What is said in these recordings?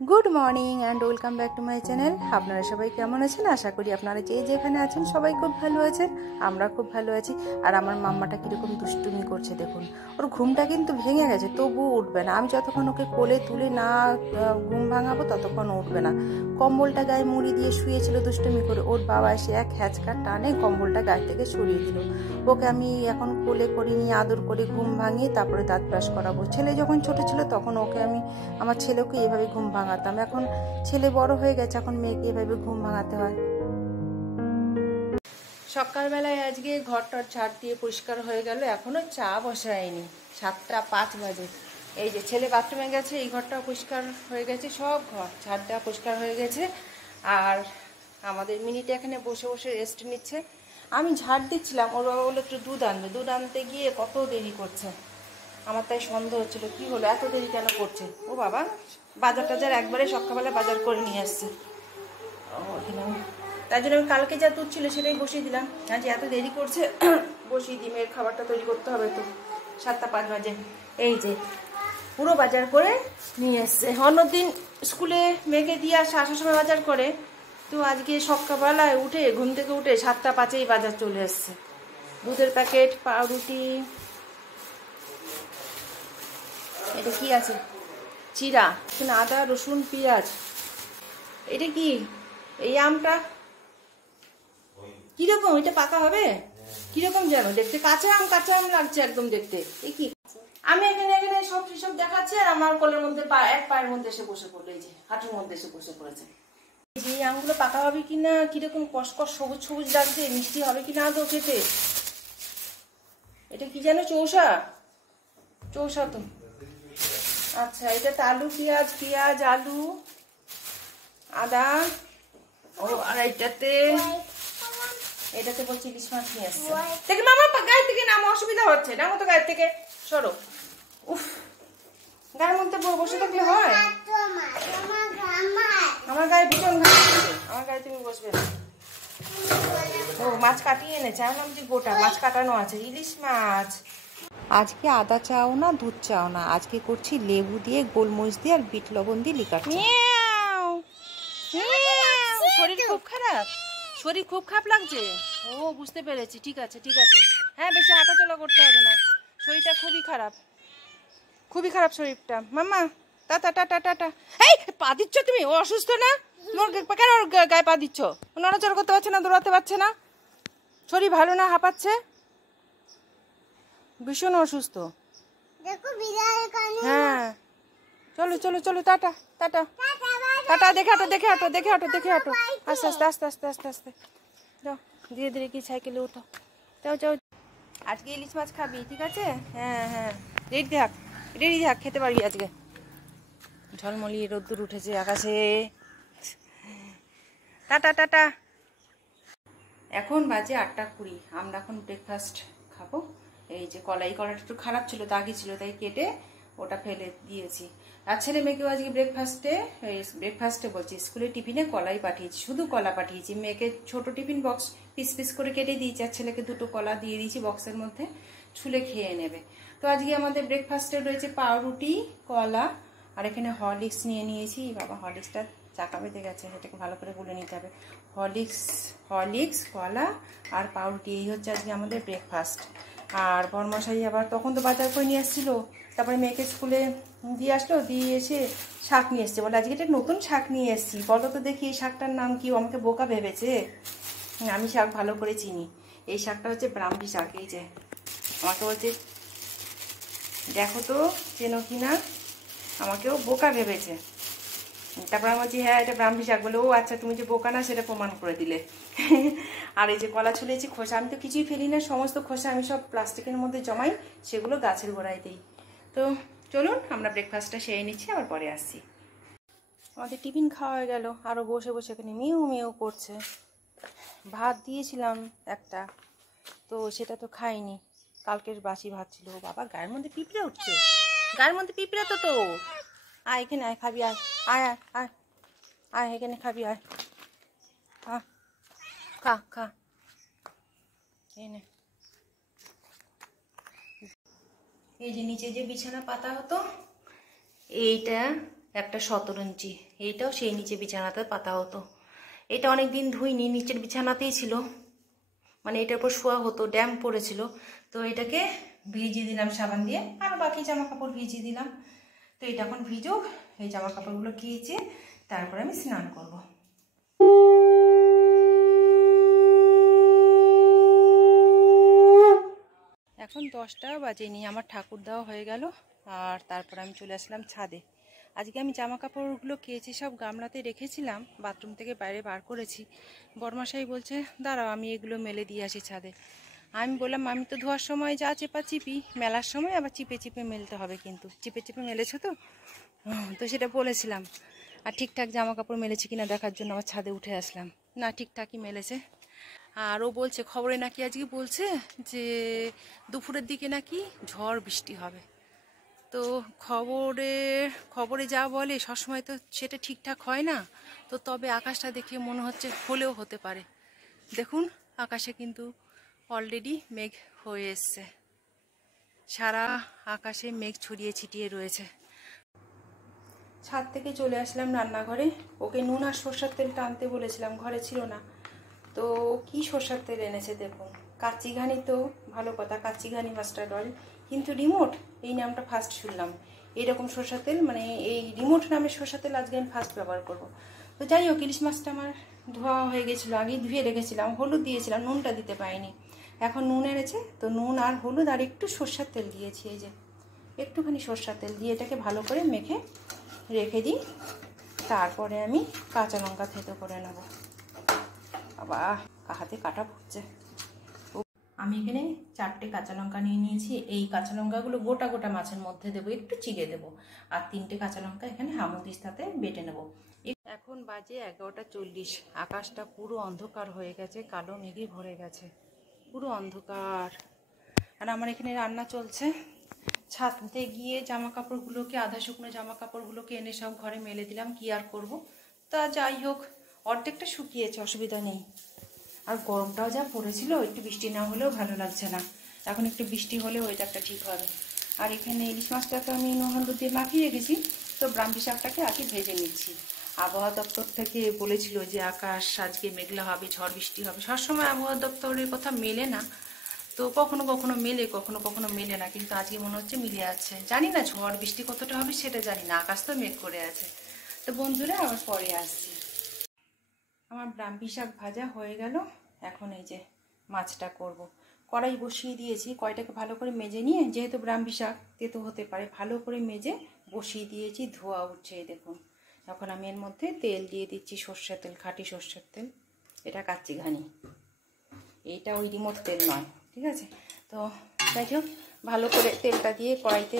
Good morning and welcome back to my channel. আপনারা সবাই কেমন আছেন? আশা করি আপনারা যে যেখানে আছেন সবাই খুব ভালো আছেন। আমরা খুব ভালো আছি। আর আমার মাম্মাটা কীরকম দুষ্টুমি করছে দেখুন। ওর ঘুমটা কিন্তু ভেঙে গেছে, তবুও উঠবে না। আমি যতক্ষণ ওকে কোলে তুলে না ঘুম ভাঙাবো ততক্ষণ উঠবে না। কম্বলটা গায়ে মুড়ি দিয়ে শুয়েছিল দুষ্টুমি করে, ওর বাবা এসে এক হ্যাচকা টানে কম্বলটা গায়ে থেকে সরিয়ে দিল। ওকে আমি এখন কোলে করে নিয়ে আদর করে ঘুম ভাঙিয়ে তারপরে দাঁত ব্রাশ করাবো। ছেলে যখন ছোট ছিল তখন ওকে আমি আমার ছেলেকে এভাবে ঘুম ভাঙাতাম। এখন ছেলে বড় হয়ে গেছে, এখন মেয়েকে এভাবে ঘুম ভাঙাতে হয়। সকালবেলায় আজকে ঘরটার ঝাড় দিয়ে পরিষ্কার হয়ে গেল, এখনো চা বসায়নি। 7:05 বাজে। এই যে ছেলে বাথরুমে গেছে, এই ঘরটা পরিষ্কার হয়ে গেছে, সব ঘর ঝাড় দেওয়া পরিষ্কার হয়ে গেছে। আর আমাদের মিনিটে এখানে বসে বসে রেস্ট নিচ্ছে। আমি ঝাড় দিচ্ছিলাম, ওর বাবা বলে একটু দুধ আনবে। দুধ আনতে গিয়ে কত দেরি করছে। আমার তাই সন্দেহ হচ্ছিল কি হলো, এত দেরি কেন করছে। ও বাবা বাজার টাজার একবারে সকালবেলা বাজার করে নিয়ে আসছে। তাই জন্য আমি কালকে যা দুধ ছিল সেটাই বসিয়ে দিলাম। আজ এত দেরি করছে, বসিয়ে দিই, মেয়ের খাবারটা তৈরি করতে হবে তো। 7:05 বাজে। এই যে পুরো বাজার করে নিয়ে এসছে। অন্যদিন স্কুলে মেয়েকে দিয়ে আসে, আসার সময় বাজার করে, তো আজকে সকালবেলায় উঠে ঘুম থেকে উঠে 7:05 বাজার চলে এসছে। দুধের প্যাকেট, পাউরুটি, এটা কি আছে, চিরা, আদা রসুন পেঁয়াজ। এটা কি, এই আমটা কিরকম, এটা পাকা হবে কিরকম যেন দেখতে, কাঁচা আম লাগছে একদম দেখতে। এই কি, আমি এখানে এখানে সব সব দেখাচ্ছি আর আমার কোলের মধ্যে এক পায়ের মধ্যে এসে বসে পড়লো, এই যে হাঁটুর মধ্যে এসে বসে পড়েছে। এই আমগুলো পাকা হবে কিনা, কিরকম কসকস সবুজ সবুজ লাগছে, মিষ্টি হবে কিনা আদৌ খেতে। এটা কি যেন, চৌসা তো। আচ্ছা, এটাতে আলু পেঁয়াজ আলু আদা। ও আর এটাতে বলছি ইলিশ মাছ নিয়ে আসছে। দেখি মামা গায়ে থেকে নামো, অসুবিধা হচ্ছে, নামো তো গায়ের থেকে, সরো। উফ, গায়ের মধ্যে বসে থাকলে হয়? আমার গায়ে ভীষণ ঘাম, আমার গায়ে তুমি বসবে না। ও মাছ কাটিয়ে এনেছে, আমি ভাবছি গোটা মাছ কাটানো আছে, ইলিশ মাছ। আজকে আদা চাও না, দুধ চাও না, আজকে করছি লেবু দিয়ে, গোলমরিচ দিয়ে আর বিট লবণ দিয়ে লিকার চা। শরীর খুব খারাপ, শরীর খুব খারাপ লাগছে। ও বুঝতে পেরেছি, ঠিক আছে ঠিক আছে। হ্যাঁ, বেশি হাঁটাচলা করতে হবে না, শরীরটা খুবই খারাপ শরীরটা। মাম্মা টাটা টাটা টাটা। এই পা দিচ্ছ তুমি, ও অসুস্থ না? তোমার কেন ওর গায়ে পা দিচ্ছ? নড়াচড়া করতে পারছে না, দৌড়াতে পারছে না, শরীর ভালো না, হাঁপাচ্ছে, ভীষণ অসুস্থ। হ্যাঁ চলো চলো চলো, টাটা টাটা টাটা। দেখে হাঁটো আস্তে আস্তে আস্তে আস্তে আস্তে আস্তে যাও, ধীরে ধীরে কি সাইকেলে উঠো, যাও। আজকে ইলিশ মাছ খাবি, ঠিক আছে? হ্যাঁ রেডি থাক, খেতে পারবি আজকে। ঝলমলি রোদ্দুর উঠেছে আকাশে। টাটা। এখন বাজে 8:20। আমরা এখন ব্রেকফাস্ট খাবো। এই যে কলাইটা একটু খারাপ ছিল, দাগি ছিল, তাই কেটে ওটা ফেলে দিয়েছি। আর ছেলে মেয়েকেও আজকে ব্রেকফাস্টে বলছি, স্কুলে টিফিনে কলাই পাঠিয়েছি, শুধু কলা পাঠিয়েছি। মেয়েকে ছোট টিফিন বক্স পিস করে কেটে দিয়েছি, আর ছেলেকে 2টো কলা দিয়ে দিয়েছি বক্সের মধ্যে, ছুলে খেয়ে নেবে। তো আজকে আমাদের ব্রেকফাস্টে রয়েছে পাউরুটি, কলা, আর এখানে হরলিক্স নিয়ে নিয়েছি। বাবা হরলিক্সটা চাকা বেঁধে গেছে, এটাকে ভালো করে গুলে নিতে হবে। হরলিক্স, কলা আর পাউরুটি, এই হচ্ছে আজকে আমাদের ব্রেকফাস্ট। আর বরমশাই আবার তখন তো বাজার করে নিয়ে আসছিল, তারপরে মেয়েকে স্কুলে দিয়ে আসলো, দিয়ে এসে শাক নিয়ে এসছে, বলে আজকে একটা নতুন শাক নিয়ে এসছি, বলো তো দেখি এই শাকটার নাম কি। আমাকে বোকা ভেবেছে, আমি শাক ভালো করে চিনি। এই শাকটা হচ্ছে ব্রাহ্মী শাক। এই যে আমাকে বলছে দেখো তো চেনো কিনা, আমাকেও বোকা ভেবেছে। তারপর আমি বলছি হ্যাঁ এটা ব্রাহ্মী শাক, বলে ও আচ্ছা তুমি যে বোকা না সেটা প্রমাণ করে দিলে। আর এই যে কলা ছুলেছি, খোসা আমি তো কিছুই ফেলি না, সমস্ত খোসা আমি সব প্লাস্টিকের মধ্যে জমাই, সেগুলো গাছের গোড়ায় দিই। তো চলুন আমরা ব্রেকফাস্টটা সেরে নিচ্ছি, আবার পরে আসছি। আমাদের টিফিন খাওয়া হয়ে গেল, আরও বসে এখানে মেয়েও করছে। ভাত দিয়েছিলাম একটা, তো সেটা তো খাইনি, কালকের বাসি ভাত ছিল। বাবা গায়ের মধ্যে পিঁপড়ে উঠছে, গায়ের মধ্যে পিঁপড়ে তো। আয় এখানে, আয় খাবি, আয় এখানে খাবি, আয় খা এই যে নিচে যে বিছানা পাতা হতো, এইটা একটা 17 ইঞ্চি, এইটাও সেই নিচে বিছানাতে পাতা হতো। এটা অনেক দিন ধুইনি, নিচের বিছানাতেই ছিল, মানে এটার উপর শোয়া হতো, ড্যাম পড়েছিল। তো এটাকে ভিজিয়ে দিলাম সাবান দিয়ে, আর বাকি জামা কাপড় ভিজিয়ে দিলাম। তো এটা এখন ভিজুক, এই জামা কাপড়গুলো কেচে তারপরে আমি স্নান করব। এখন 10টা বাজেনি, আমার ঠাকুর দেওয়া হয়ে গেল, আর তারপর আমি চলে আসলাম ছাদে। আজকে আমি জামা কাপড়গুলো কেচে সব গামলাতে রেখেছিলাম, বাথরুম থেকে বাইরে বার করেছি। বরমাশাই বলছে দাঁড়াও আমি এগুলো মেলে দিয়ে আসি ছাদে। আমি বললাম আমি তো ধোয়ার সময় যা চেপা চিপি, মেলার সময় আবার চিপে চিপে মেলতে হবে, কিন্তু চিপে চিপে মেলেছো তো? তো সেটা বলেছিলাম। আর ঠিকঠাক জামা কাপড় মেলেছে কিনা দেখার জন্য আবার ছাদে উঠে আসলাম। না, ঠিকঠাকই মেলেছে। আর ও বলছে খবরে নাকি আজকে বলছে যে দুপুরের দিকে নাকি ঝড় বৃষ্টি হবে। তো খবরে যা বলে সবসময় তো সেটা ঠিকঠাক হয় না। তো তবে আকাশটা দেখে মনে হচ্ছে হলেও হতে পারে। দেখুন আকাশে কিন্তু অলরেডি মেঘ হয়ে এসছে, সারা আকাশে মেঘ ছড়িয়ে ছিটিয়ে রয়েছে। ছাদ থেকে চলে আসলাম রান্নাঘরে। ওকে নুন আর সরষের তেল টানতে বলেছিলাম, ঘরে ছিল না। তো কি সরষের তেল এনেছে দেখুন, কাচিঘানি। তো ভালো কথা, কাচিঘানি মাস্টার্ড অয়েল, কিন্তু রিমোট, এই নামটা ফার্স্ট শুনলাম। এইরকম সরষের তেল, মানে এই রিমোট নামের সরষের তেল আজকে আমি ফার্স্ট ব্যবহার করব। তো যাই হোক, ইলিশ মাছটা আমার ধোয়া হয়ে গেছিলো, আগেই ধুয়ে রেখেছিলাম, হলুদ দিয়েছিলাম, নুনটা দিতে পারিনি। এখন নুন এনেছে, তো নুন আর হলুদ আর একটু সরষের তেল দিয়েছি, এই যে একটুখানি সরষের তেল দিয়ে এটাকে ভালো করে মেখে রেখে দিই। তারপরে আমি কাঁচা লঙ্কা থেতো করে নেব। বাবা হাতে কাটা পড়ছে। আমি এখানে 4টে কাঁচা লঙ্কা নিয়ে নিয়েছি। এই কাঁচা লঙ্কাগুলো গোটা গোটা মাছের মধ্যে দেবো, একটু চিড়ে দেবো। আর 3টে কাঁচা লঙ্কা এখানে হামুদিস্তাতে বেটে নেব। এখন বাজে 11:40। আকাশটা পুরো অন্ধকার হয়ে গেছে, কালো মেঘে ভরে গেছে, পুরো অন্ধকার। আর আমার এখানে রান্না চলছে। ছাদে গিয়ে জামা কাপড়গুলোকে, আধা শুকনো জামা কাপড়গুলোকে এনে সব ঘরে মেলে দিলাম, কি আর করব। তা যাই হোক, অর্ধেকটা শুকিয়েছে, অসুবিধা নেই। আর গরমটাও যা পড়েছিল, একটু বৃষ্টি না হলেও ভালো লাগছে না। এখন একটু বৃষ্টি হলে ওয়েদারটা ঠিক হবে। আর এখানে ইলিশ মাছটাকে আমি নুন হলুদ দিয়ে মাখিয়ে রেখেছি। তো ব্রাহ্মী শাকটাকে আগে ভেজে নিচ্ছি। আবহাওয়া দপ্তর থেকে বলেছিল যে আকাশ আজকে মেঘলা হবে, ঝড় বৃষ্টি হবে। সবসময় আবহাওয়া দপ্তরের কথা মেলে না, তো কখনো কখনো মেলে, কখনো কখনো মেলে না, কিন্তু আজকে মনে হচ্ছে মিলে আছে। জানি না ঝড় বৃষ্টি কতটা হবে সেটা জানি না, আকাশ তো মেঘ করে আছে। তো বন্ধুরা আবার পরে আসছি। আমার ব্রাহ্মী শাক ভাজা হয়ে গেল। এখন এই যে মাছটা করব। কড়াই বসিয়ে দিয়েছি, কড়াইটাকে ভালো করে মেজে নিয়ে, যেহেতু ব্রাহ্মী শাক তেতো হতে পারে, ভালো করে মেজে বসিয়ে দিয়েছি, ধোয়া উঠছে। দেখুন, এখন আমি এর মধ্যে তেল দিয়ে দিচ্ছি, সর্ষের তেল, খাঁটি সর্ষের তেল। এটা কাচ্চিঘানি, এইটা ওই রিমোট তেল নয়, ঠিক আছে? তো যাই হোক, ভালো করে তেলটা দিয়ে কড়াইতে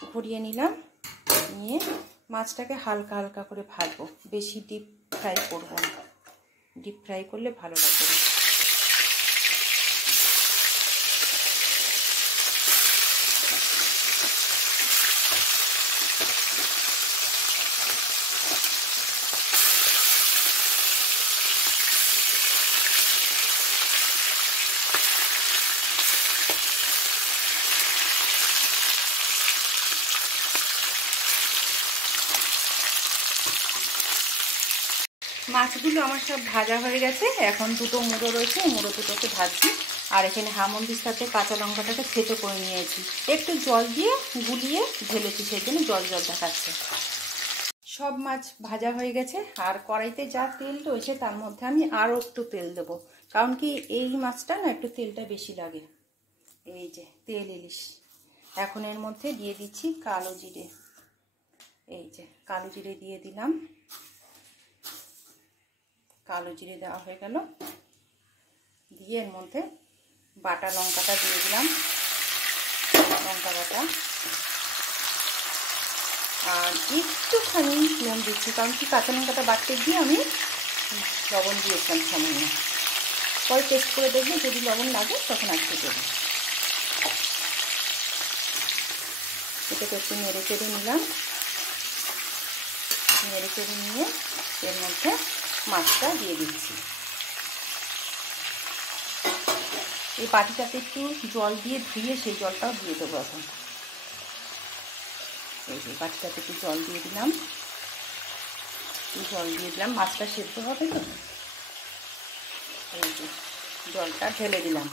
ঘুরিয়ে নিলাম, নিয়ে মাছটাকে হালকা হালকা করে ভাজবো, বেশি ডিপ ফ্রাই করবো না, ডিপ ফ্রাই করলে ভালো লাগবে না। মাছগুলো আমার সব ভাজা হয়ে গেছে। এখন দুটো মুড়ো রয়েছে, মুড়ো দুটোকে ভাজছি। আর এখানে হামন্দিস্তাতে কাঁচা লঙ্কাটাকে থেতো করে নিয়েছি, একটু জল দিয়ে গুলিয়ে ঢেলেছি, সেই জন্য জল জল দেখাচ্ছে। সব মাছ ভাজা হয়ে গেছে। আর কড়াইতে যা তেল রয়েছে তার মধ্যে আমি আরও একটু তেল দেবো, কারণ কি এই মাছটা না একটু তেলটা বেশি লাগে। এই যে তেল ইলিশ। এখন এর মধ্যে দিয়ে দিচ্ছি কালো জিরে। এই যে কালো জিরে দিয়ে দিলাম, কালো জিরে দেওয়া হয়ে গেল। দিয়ে এর মধ্যে বাটা লঙ্কাটা দিয়ে দিলাম, লঙ্কা বাটা। আর একটুখানি নুন দিচ্ছি, কারণ কি কাঁচা লঙ্কাটা বাটতে গিয়ে আমি লবণ দিয়েছিলাম সামান্য। পরে টেস্ট করে দেখবো, যদি লবণ লাগে তখন একটু দেবো। এটাকে একটু নেড়ে চেড়ে নিলাম, নেড়ে চেড়ে নিয়ে এর মধ্যে মাছটা দিয়ে দিচ্ছি। এই বাটিটাতে একটু জল দিয়ে ধুয়ে সেই জলটাও দিয়ে দেবো এখন। এই যে বাটিটাতে একটু জল দিয়ে দিলাম, মাছটা সেদ্ধ হবে তো। এই যে জলটা ঢেলে দিলাম,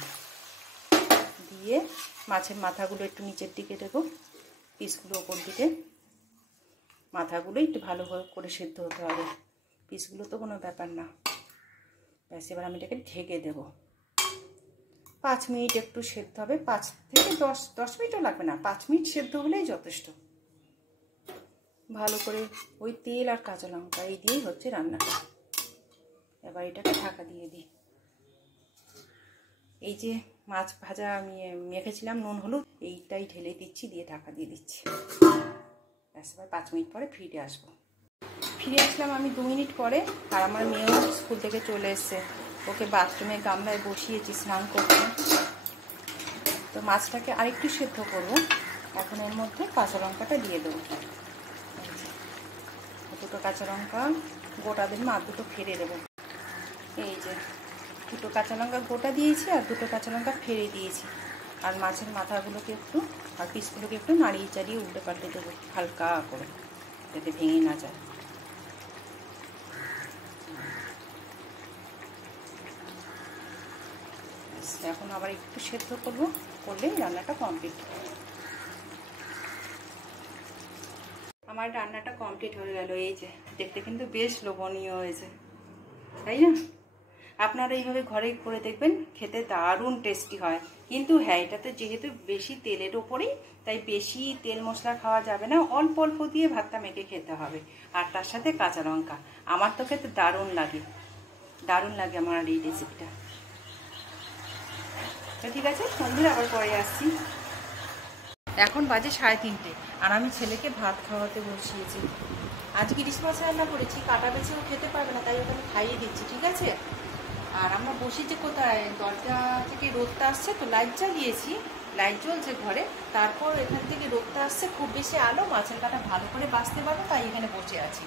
দিয়ে মাছের মাথাগুলো একটু নিচের দিকে দেবো, পিসগুলো ওপর দিকে। মাথাগুলো একটু ভালো করে সেদ্ধ হতে হবে, পিসগুলো তো কোনো ব্যাপার না। ব্যাস, এবার আমি এটাকে ঢেকে দেবো। 5 মিনিট একটু সেদ্ধ হবে, 5 থেকে 10 মিনিটও লাগবে না, 5 মিনিট সেদ্ধ হলেই যথেষ্ট। ভালো করে ওই তেল আর কাঁচা লঙ্কা এই দিয়েই হচ্ছে রান্নাটা। এবার এটাকে ঢাকা দিয়ে দিই। এই যে মাছ ভাজা আমি মেখেছিলাম নুন হলুদ, এইটাই ঢেলে দিচ্ছি, দিয়ে ঢাকা দিয়ে দিচ্ছি। ব্যাস, এবার 5 মিনিট পরে ফিরে আসবো। ফিরে আসলাম আমি 2 মিনিট পরে, আর আমার মেয়েও স্কুল থেকে চলে এসছে। ওকে বাথরুমে গামলায় বসিয়েছি স্নান করতে। তো মাছটাকে আরেকটু সেদ্ধ করবো। এখন এর মধ্যে কাঁচা লঙ্কাটা দিয়ে দেবো। দুটো কাঁচা লঙ্কা গোটা দিন, আর দুটো ফেলে দেবো। এই যে দুটো কাঁচা লঙ্কা গোটা দিয়েছি, আর দুটো কাঁচা লঙ্কা ফেলে দিয়েছি। আর মাছের মাথাগুলোকে একটু আর পিসগুলোকে একটু নাড়িয়ে চাড়িয়ে উল্টে পাল্টে দেবো হালকা করে, যাতে ভেঙে না যায়। এখন আবার একটু সেদ্ধ করবো, করলেই রান্নাটা কমপ্লিট। আমার রান্নাটা কমপ্লিট হয়ে গেল। এই যে দেখতে কিন্তু বেশ লোভনীয় হয়েছে, তাই না? আপনারা এইভাবে ঘরে করে দেখবেন, খেতে দারুণ টেস্টি হয়। কিন্তু হ্যাঁ, এটাতে যেহেতু বেশি তেলের ওপরেই, তাই বেশি তেল মশলা খাওয়া যাবে না, অল্প অল্প দিয়ে ভাতটা মেখে খেতে হবে। আর তার সাথে কাঁচা লঙ্কা। আমার তো খেতে দারুণ লাগে আমার এই রেসিপিটা। তো ঠিক আছে বন্ধুরা, আবার পরে আসছি। এখন বাজে 3:30, আর আমি ছেলেকে ভাত খাওয়াতে বসিয়েছি। আজ ইলিশ মাছ রান্না করেছি, কাটা বেছেও খেতে পারবে না, তাই ওটা আমি খাইয়ে দিচ্ছি, ঠিক আছে? আর আমরা বসেছি কোথায়, দরজা থেকে রোদটা আসছে তো লাইট জ্বালিয়েছি, লাইট জ্বলছে ঘরে। তারপর এখান থেকে রোদটা আসছে, খুব বেশি আলো, মাছের কাটা ভালো করে বাছতে পারবো, তাই এখানে বসে আছি।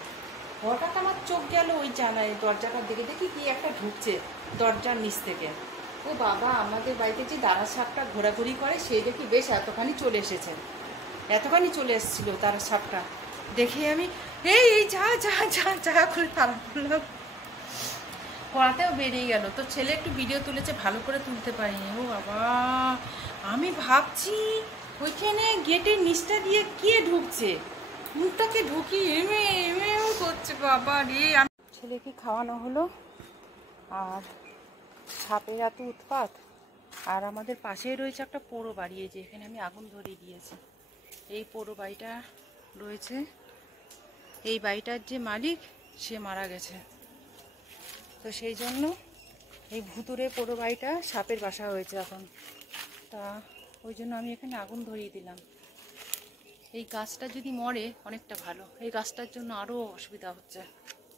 হঠাৎ আমার চোখ গেল ওই জানায়, দরজাটা দেখে দেখি কি একটা ঢুকছে দরজার নিচ থেকে। ও বাবা, আমাদের বাড়িতে যে দাঁড়া সাপটা ঘোরাঘুরি করে, সেই দেখি বেশ এতখানি চলে এসেছিল দাঁড়া সাপটা। দেখে আমি এই যা যা যা যা করে তাড়া করলাম, পড়াতেও বেরিয়ে গেল। তো ছেলে একটু ভিডিও তুলেছে, ভালো করে তুলতে পারিনি। ও বাবা, আমি ভাবছি ওইখানে গেটের নিচটা দিয়ে কে ঢুকছে, মুখটাকে ঢুকি এমেও করছে। বাবা রে, ছেলেকে খাওয়ানো হলো, আর সাপের এত উৎপাত। আর আমাদের পাশেই রয়েছে একটা পোড়ো বাড়ি, যে এখানে আমি আগুন ধরিয়ে দিয়েছি। এই পোড়ো বাড়িটা রয়েছে, এই বাড়িটার যে মালিক সে মারা গেছে। তো সেই জন্য এই ভুতুরে পোড়ো বাড়িটা সাপের বাসা হয়েছে এখন। তা ওই জন্য আমি এখানে আগুন ধরিয়ে দিলাম। এই গাছটা যদি মরে অনেকটা ভালো, এই গাছটার জন্য আরও অসুবিধা হচ্ছে।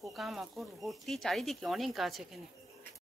পোকা মাকড় ভর্তি চারিদিকে, অনেক গাছ এখানে।